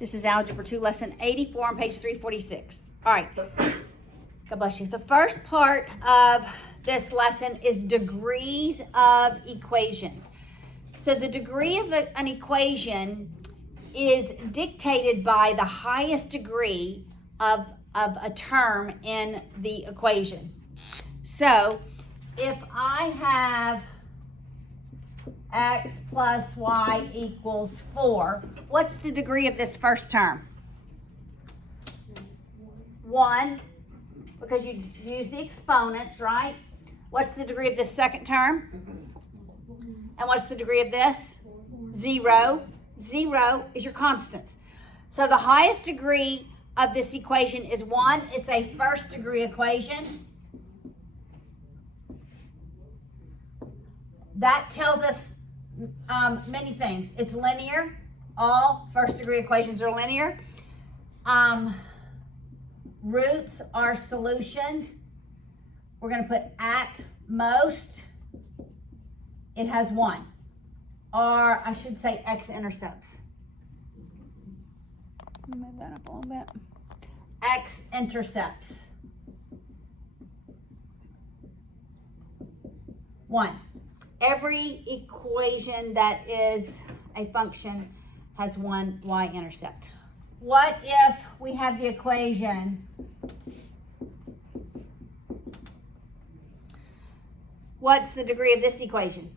This is Algebra 2, Lesson 84 on page 346. All right. God bless you. The first part of this lesson is degrees of equations. So the degree of an equation is dictated by the highest degree of a term in the equation. So if I have x plus y equals 4, what's the degree of this first term? 1, because you use the exponents, right? What's the degree of this second term? And what's the degree of this? 0. 0 is your constants. So the highest degree of this equation is 1. It's a first degree equation. That tells us many things. It's linear. All first degree equations are linear. Roots are solutions. We're going to put at most, it has 1. Or I should say x-intercepts. Move that up a little bit. X-intercepts. 1. Every equation that is a function has one y-intercept. What if we have the equation what's the degree of this equation?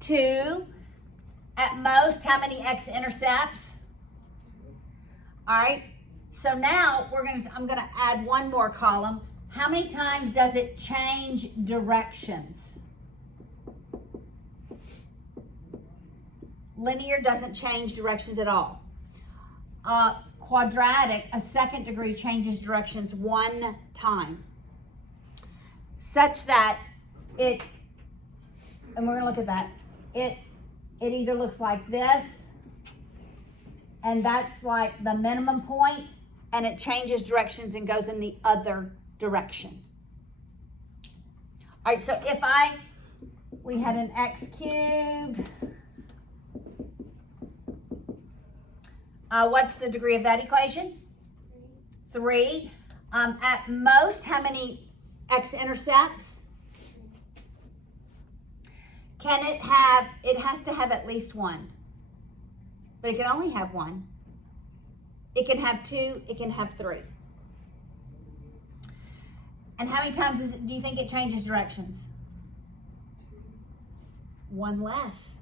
2. At most, how many x-intercepts? All right. So now I'm going to add one more column. How many times does it change directions? Linear doesn't change directions at all. Quadratic, a second degree, changes directions 1 time. Such that and we're going to look at that, it either looks like this, and that's like the minimum point, and it changes directions and goes in the other direction. All right, so if we had an x cubed, what's the degree of that equation? 3. At most, how many x-intercepts? It has to have at least 1. But it can only have 1. It can have 2, it can have 3. And how many times do you think it changes directions? 1 less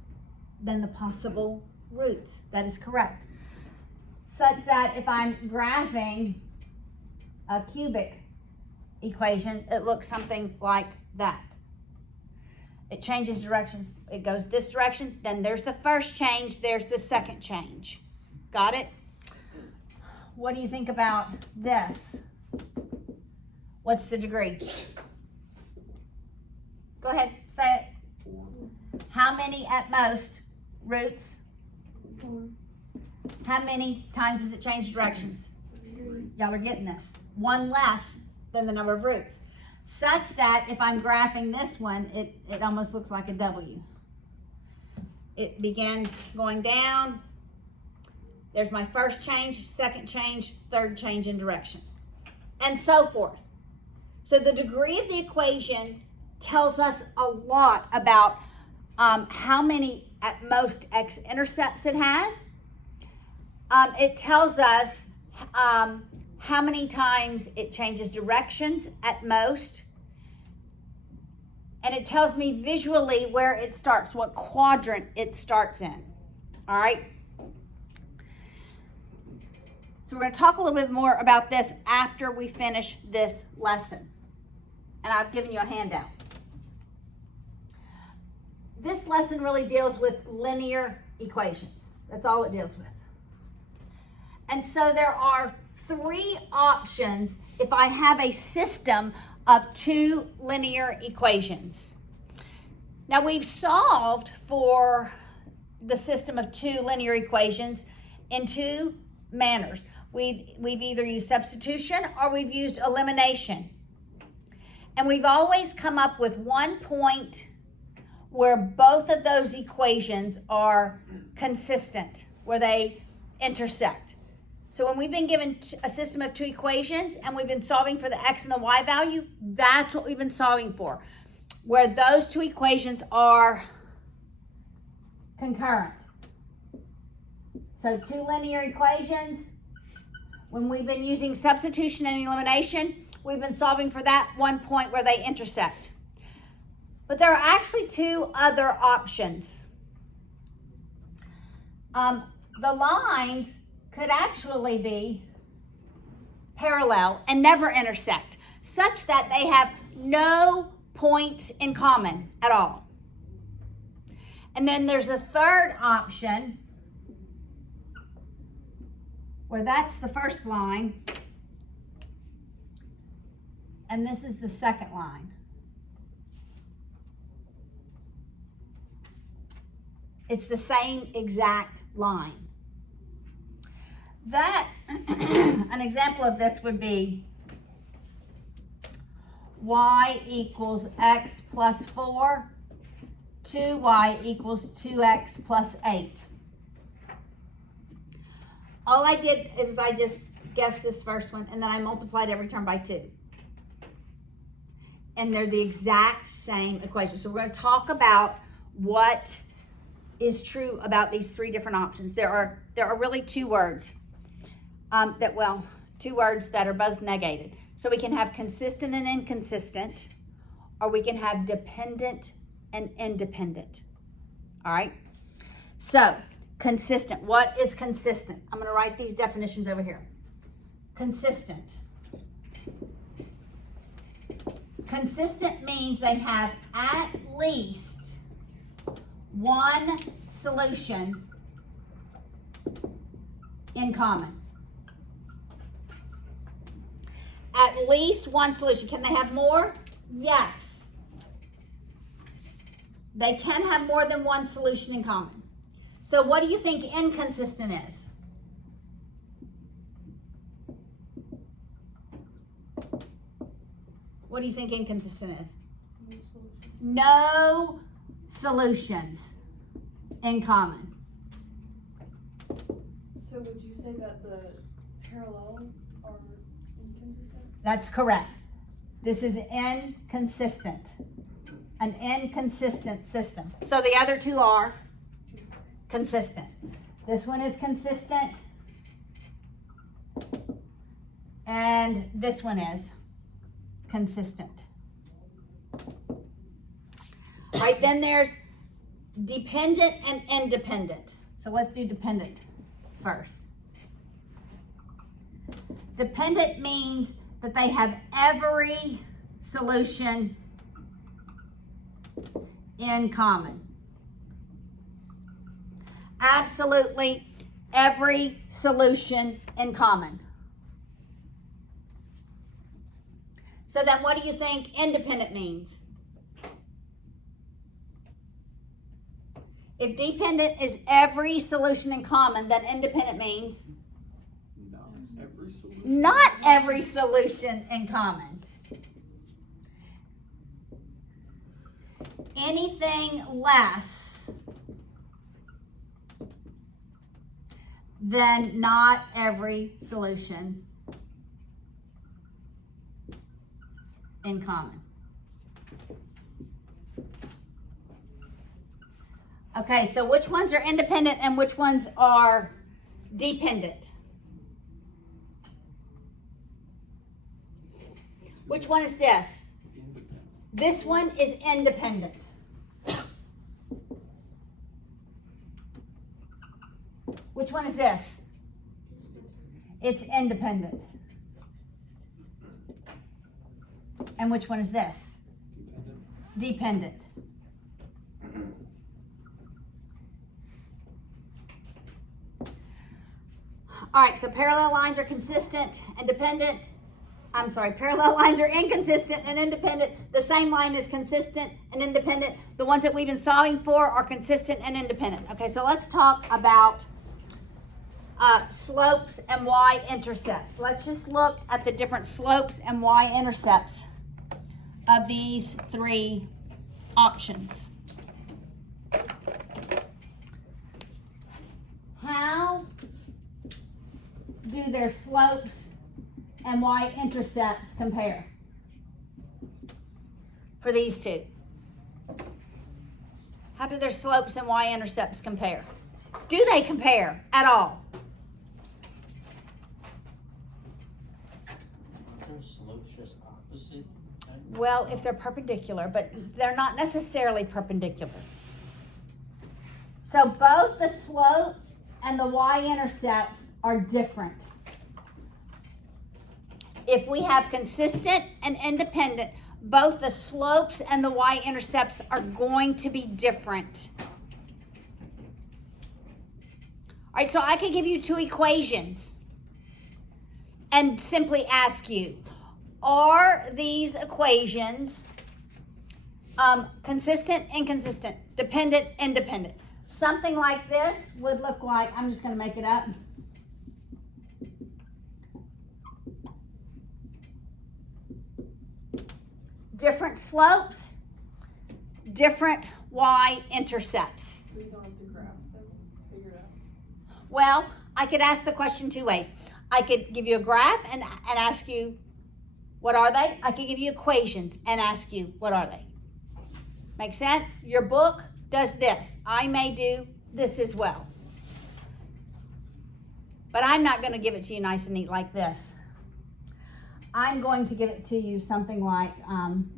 than the possible roots. That is correct. Such that if I'm graphing a cubic equation, it looks something like that. It changes directions. It goes this direction, then there's the first change, there's the second change. Got it? What do you think about this? What's the degree? Go ahead, say it. 4. How many at most roots? 4. How many times does it change directions? 3. Y'all are getting this. 1 less than the number of roots. Such that if I'm graphing this one, it almost looks like a W. It begins going down. There's my first change, second change, third change in direction, and so forth. So the degree of the equation tells us a lot about how many at most x-intercepts it has. It tells us how many times it changes directions at most. And it tells me visually where it starts, what quadrant it starts in. All right? So we're going to talk a little bit more about this after we finish this lesson. And I've given you a handout. This lesson really deals with linear equations. That's all it deals with. And so there are 3 options if I have a system of 2 linear equations. Now we've solved for the system of 2 linear equations in 2 manners. We've either used substitution or we've used elimination. And we've always come up with one point where both of those equations are consistent, where they intersect. So when we've been given a system of two equations and we've been solving for the x and the y value, that's what we've been solving for, where those two equations are concurrent. So two linear equations, when we've been using substitution and elimination, we've been solving for that one point where they intersect. But there are actually two other options. The lines could actually be parallel and never intersect, such that they have no points in common at all. And then there's a third option where that's the first line and this is the second line. It's the same exact line. That, an example of this would be y equals x plus 4, 2y equals 2x plus 8. All I did is I just guessed this first one and then I multiplied every term by 2. And they're the exact same equation. So we're going to talk about what is true about these three different options. There are really two words two words that are both negated. So we can have consistent and inconsistent, or we can have dependent and independent. All right. So consistent. What is consistent? I'm going to write these definitions over here. Consistent. Consistent means they have at least one solution in common. At least one solution. Can they have more? Yes. They can have more than one solution in common. So what do you think inconsistent is? What do you think inconsistent is? No solutions in common. So would you say that the parallel are inconsistent? That's correct. This is inconsistent. An inconsistent system. So the other two are consistent. This one is consistent. And this one is consistent. All right, then there's dependent and independent. So let's do dependent first. Dependent means that they have every solution in common. Absolutely every solution in common. So then what do you think independent means? If dependent is every solution in common, then independent means? Not every solution in common. Anything less than not every solution in common. Okay, so which ones are independent and which ones are dependent? Which one is this? This one is independent. Which one is this? It's independent. And which one is this? Dependent. All right, so parallel lines are consistent and dependent. Parallel lines are inconsistent and independent. The same line is consistent and independent. The ones that we've been solving for are consistent and independent. Okay, so let's talk about slopes and y-intercepts. Let's just look at the different slopes and y-intercepts of these three options. do their slopes and y-intercepts compare? For these two. How do their slopes and y-intercepts compare? Do they compare at all? Their slopes just opposite. Well, if they're perpendicular, but they're not necessarily perpendicular. So both the slope and the y-intercepts are different. If we have consistent and independent, both the slopes and the y-intercepts are going to be different. All right, so I could give you two equations and simply ask you, are these equations consistent, inconsistent, dependent, independent? Something like this would look like, I'm just going to make it up. Different slopes, different y-intercepts. We don't have to graph them, figure it out. Well, I could ask the question two ways. I could give you a graph and ask you, what are they? I could give you equations and ask you, what are they? Make sense? Your book does this. I may do this as well. But I'm not going to give it to you nice and neat like this. I'm going to give it to you something like, I'm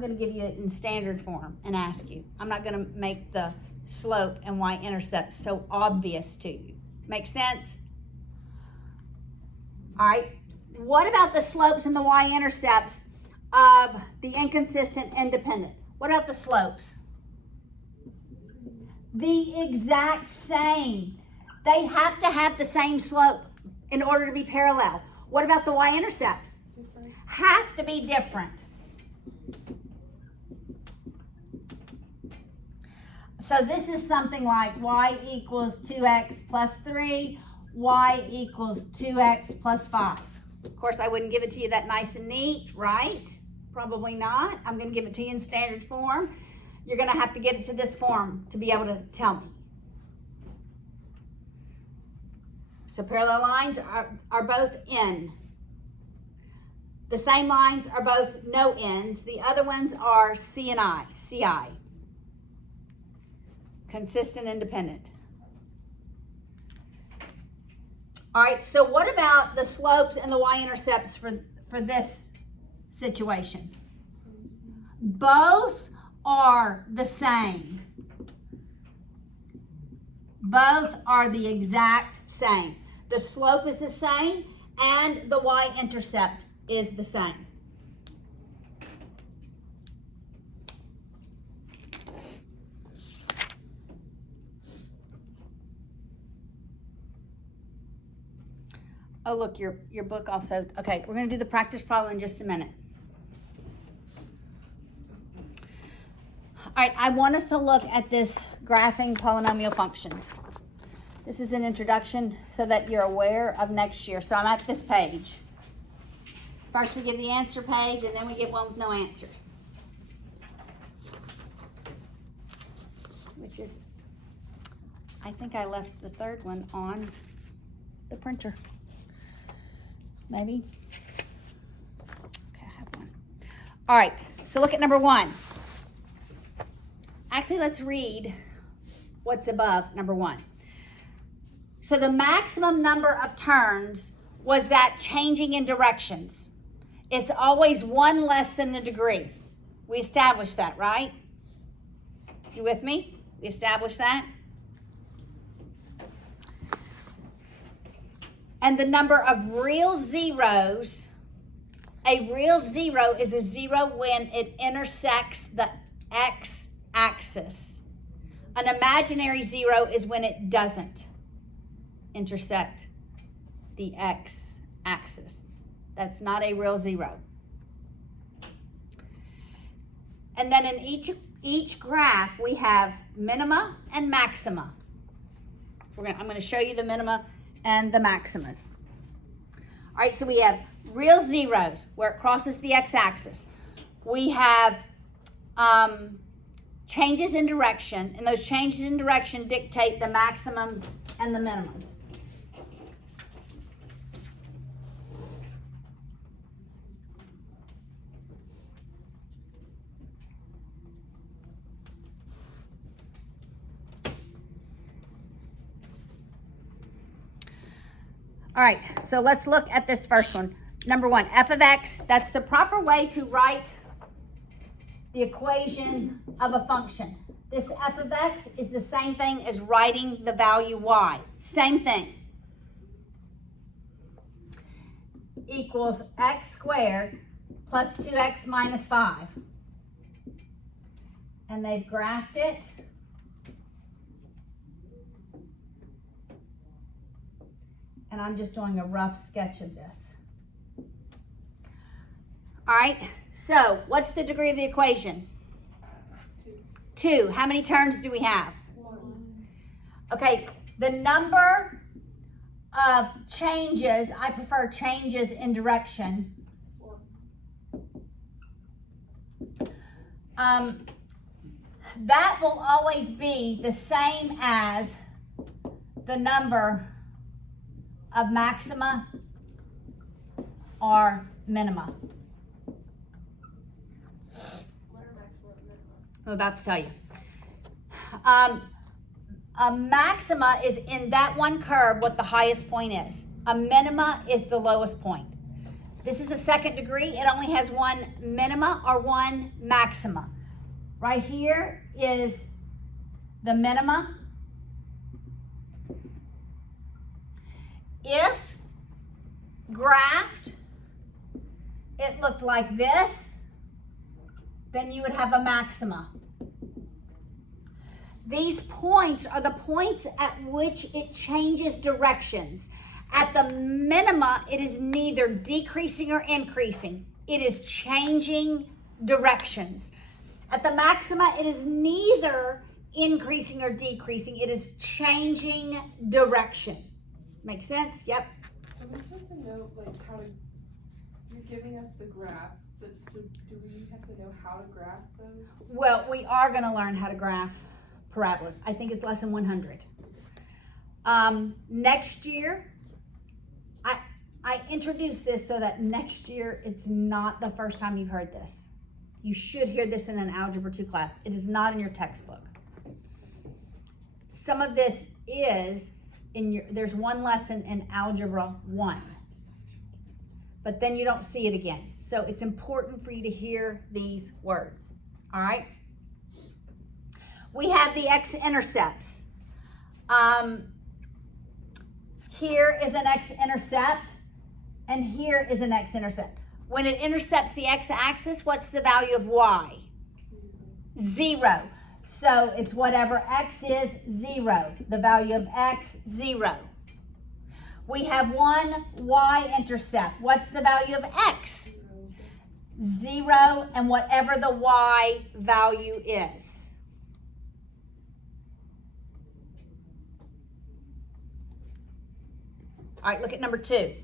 going to give you it in standard form and ask you. I'm not going to make the slope and y-intercept so obvious to you. Make sense? All right. What about the slopes and the y-intercepts of the inconsistent independent? What about the slopes? The exact same. They have to have the same slope in order to be parallel. What about the y-intercepts? Different. Have to be different. So this is something like y equals 2x plus 3, y equals 2x plus 5. Of course, I wouldn't give it to you that nice and neat, right? Probably not. I'm going to give it to you in standard form. You're going to have to get it to this form to be able to tell me. So parallel lines are both in. The same lines are both no ends. The other ones are C and I, CI. Consistent, independent. All right, so what about the slopes and the y-intercepts for this situation? Both are the same. Both are the exact same. The slope is the same and the y-intercept is the same. Oh, look, your book also. Okay, we're going to do the practice problem in just a minute. All right, I want us to look at this graphing polynomial functions. This is an introduction so that you're aware of next year. So I'm at this page. First we give the answer page, and then we get one with no answers. Which is, I think I left the third one on the printer. Maybe. Okay, I have one. All right, so look at number 1. Actually, let's read what's above number 1. So the maximum number of turns was that changing in directions. It's always 1 less than the degree. We established that, right? You with me? We established that? And the number of real zeros, a real zero is a zero when it intersects the x-axis. An imaginary zero is when it doesn't intersect the x-axis. That's not a real zero. And then in each graph, we have minima and maxima. I'm going to show you the minima and the maximas. All right, so we have real zeros where it crosses the x-axis. We have changes in direction, and those changes in direction dictate the maximum and the minimums. All right, so let's look at this first one. Number one, f of x, that's the proper way to write the equation of a function. This f of x is the same thing as writing the value y. Same thing. Equals x squared plus 2x minus 5. And they've graphed it. And I'm just doing a rough sketch of this. All right, so what's the degree of the equation? 2. How many terms do we have? 1. Okay, the number of changes, I prefer changes in direction. 1. That will always be the same as the number of maxima or minima. What are maxima and minima? I'm about to tell you. A maxima is in that one curve what the highest point is. A minima is the lowest point. This is a second degree. It only has one minima or one maxima. Right here is the minima. If graphed, it looked like this, then you would have a maxima. These points are the points at which it changes directions. At the minima, it is neither decreasing or increasing. It is changing directions. At the maxima, it is neither increasing or decreasing. It is changing direction. Make sense? Yep. Are we supposed to know, like, how to, you're giving us the graph, but so do we have to know how to graph those? Well, we are going to learn how to graph parabolas. I think it's lesson 100. Next year, I introduced this so that next year it's not the first time you've heard this. You should hear this in an Algebra 2 class. It is not in your textbook. Some of this is there's one lesson in Algebra 1. But then you don't see it again. So it's important for you to hear these words. All right? We have the x-intercepts. Here is an x-intercept, and here is an x-intercept. When it intercepts the x-axis, what's the value of y? 0. So it's whatever x is, 0. The value of x, 0. We have one y-intercept. What's the value of x? 0, and whatever the y value is. All right, look at number 2.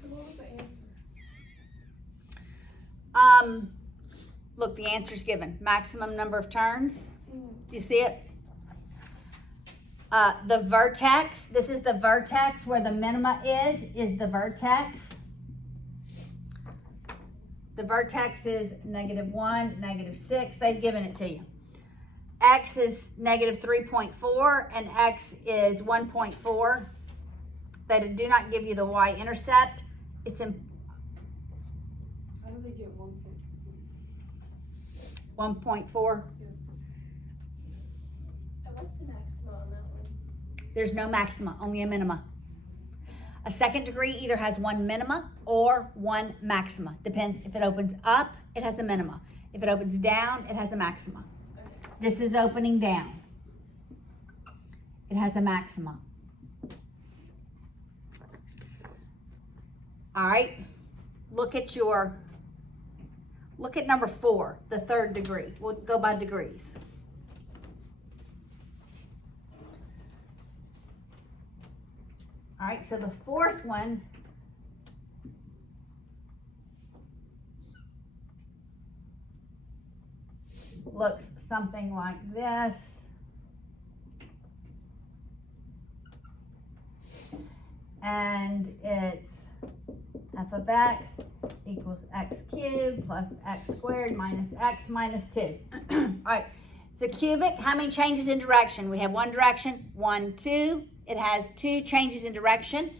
So what was the answer? Look, the answer's given. Maximum number of turns. Do you see it? The vertex, this is the vertex where the minima is the vertex. The vertex is -1, -6. They've given it to you. X is -3.4 and X is 1.4. They do not give you the y-intercept. It's in How do they get 1.4? 1.4. And what's the maxima on that one? There's no maxima, only a minima. A second degree either has one minima or one maxima. Depends. If it opens up, it has a minima. If it opens down, it has a maxima. This is opening down. It has a maxima. All right. Look at number 4, the third degree. We'll go by degrees. All right, so the fourth one looks something like this. And it's f of x equals x cubed plus x squared minus x minus 2. All right, it's a cubic. How many changes in direction? We have one direction, 1, 2. It has 2 changes in direction.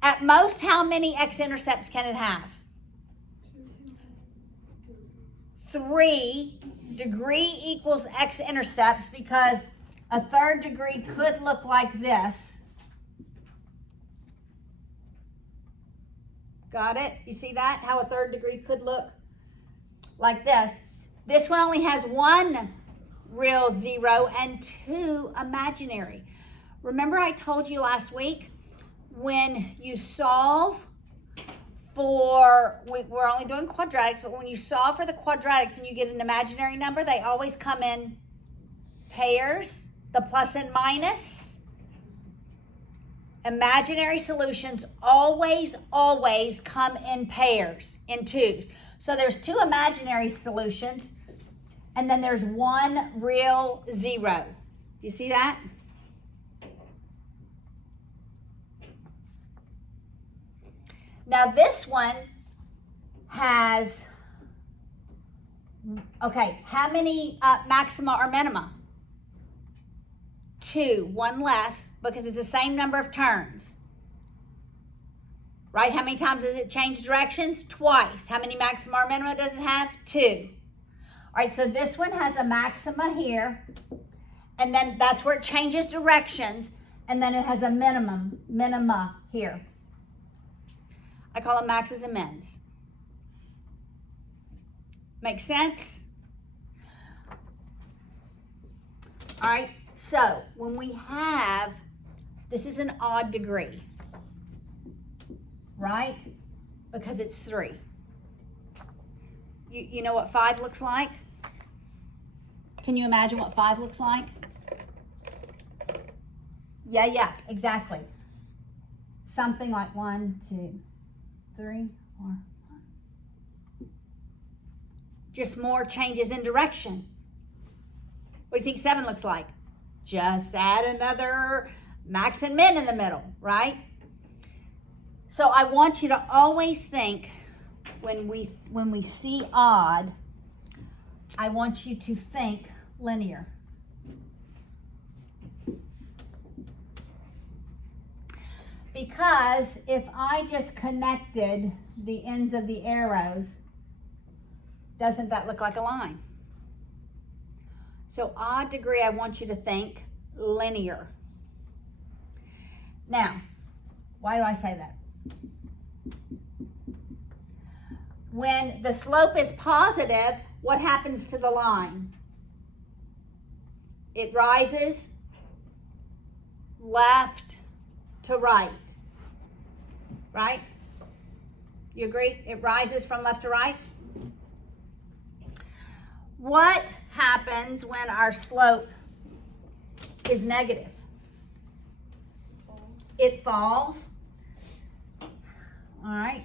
At most, how many x-intercepts can it have? 3. Degree equals x-intercepts because a third degree could look like this. Got it? You see that? How a third degree could look like this. This one only has 1 real 0 and 2 imaginary. Remember I told you last week when you solve for, we're only doing quadratics, but when you solve for the quadratics and you get an imaginary number, they always come in pairs, the plus and minus. Imaginary solutions always come in pairs, in 2s. So there's 2 imaginary solutions, and then there's 1 real 0. You see that? Now this one has, okay, how many maxima or minima? 2, 1 less, because it's the same number of turns. Right? How many times does it change directions? Twice. How many maxima or minima does it have? 2. All right, so this one has a maxima here, and then that's where it changes directions, and then it has a minima here. I call them maxes and mins. Make sense? All right. So when we have, this is an odd degree, right? Because it's 3. You know what 5 looks like? Can you imagine what 5 looks like? Yeah, exactly. Something like 1, 2, 3, 4, 5. Just more changes in direction. What do you think 7 looks like? Just add another max and min in the middle, right? So I want you to always think when we see odd, I want you to think linear. Because if I just connected the ends of the arrows, doesn't that look like a line? So odd degree, I want you to think linear. Now, why do I say that? When the slope is positive, what happens to the line? It rises left to right, right? You agree? It rises from left to right. What happens when our slope is negative? It falls. All right.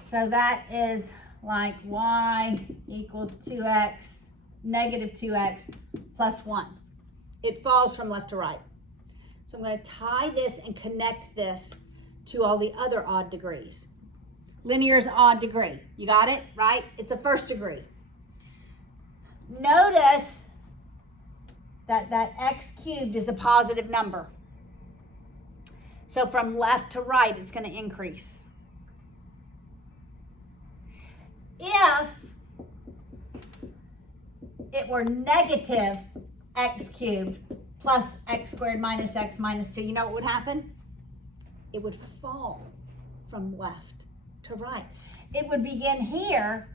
So that is like y equals 2x, negative 2x plus 1. It falls from left to right. So I'm going to tie this and connect this to all the other odd degrees. Linear is odd degree. You got it, right? It's a first degree. Notice that x cubed is a positive number. So from left to right, it's going to increase. If it were negative x cubed plus x squared minus x minus 2, you know what would happen? It would fall from left to right. It would begin here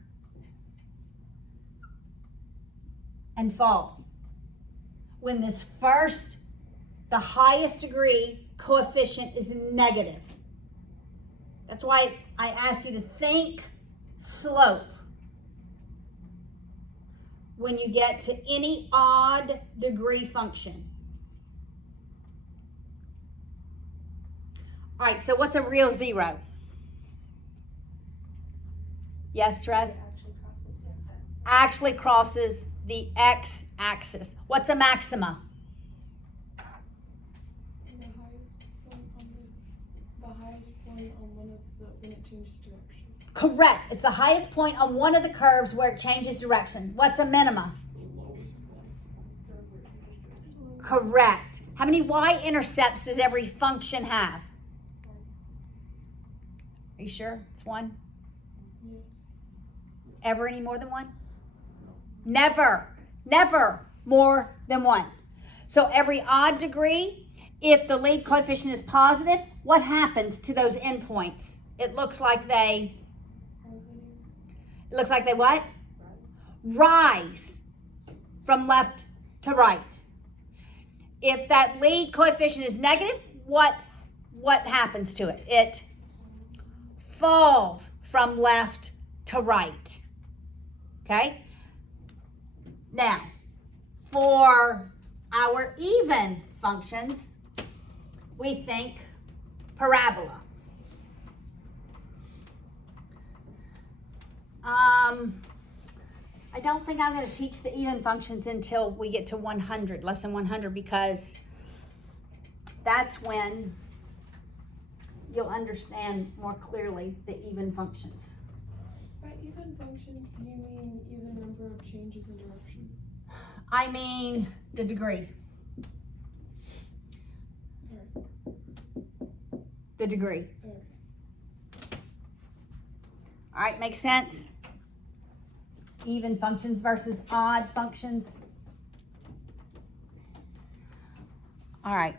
and fall. When this first, the highest degree coefficient is negative. That's why I ask you to think slope when you get to any odd degree function. All right, so what's a real 0? Yes, Tress? It actually crosses the x-axis. Actually crosses the x-axis. What's a maxima? The highest point on one of the when it changes direction. Correct. It's the highest point on one of the curves where it changes direction. What's a minima? The lowest one. Correct. How many y-intercepts does every function have? Are you sure it's one? Yes. Ever any more than one? Never. Never more than one. So every odd degree, if the lead coefficient is positive, what happens to those endpoints? It looks like they what? Rise from left to right. If that lead coefficient is negative, what happens to it? It falls from left to right. Okay? Now, for our even functions, we think parabola. I don't think I'm going to teach the even functions until we get to 100, lesson 100, because that's when you'll understand more clearly the even functions. By even functions, do you mean even number of changes in direction? I mean the degree. Alright. The degree. Alright. All right, makes sense? Even functions versus odd functions. All right.